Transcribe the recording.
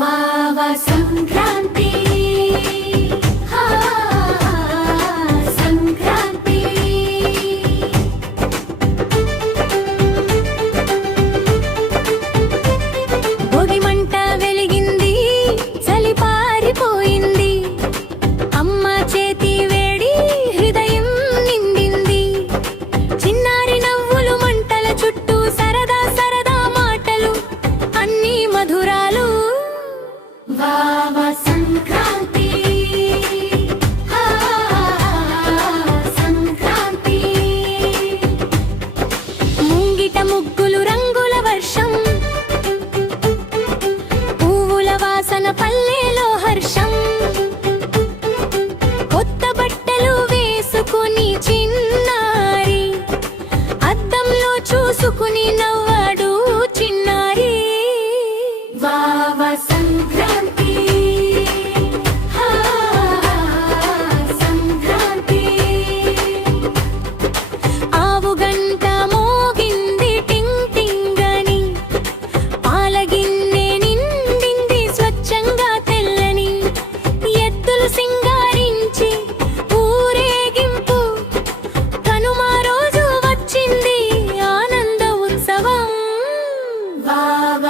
వావ సంక్రాంతి సంక్రాంతి భోగి మంట వెలిగింది, చలి పారిపోయింది, అమ్మ చేతి వేడి హృదయం నిండింది. చిన్నారి నవ్వులు మంటల చుట్టూ, సరదా సరదా మాటలు అన్నీ మధురాలు. వావ సంక్రాంతి సంక్రాంతి ముంగిట ముగ్గులు రంగుల వర్షం, పువ్వుల వాసన పల్లెలో హర్షం. కొత్త బట్టలు వేసుకుని చిన్నారి అద్దంలో చూసుకుని నవ్వాడు చిన్నారి. వావ సంక్రాంతి సంక్రాంతి ఆవు గంట మోగింది టింగ్ టింగ్ అని, పాలగిన్నె నిండింది స్వచ్ఛంగా తెల్లని. ఎద్దులు సింగారించి ఊరేగింపు, కనుమ రోజు వచ్చింది ఆనంద ఉత్సవం. వావ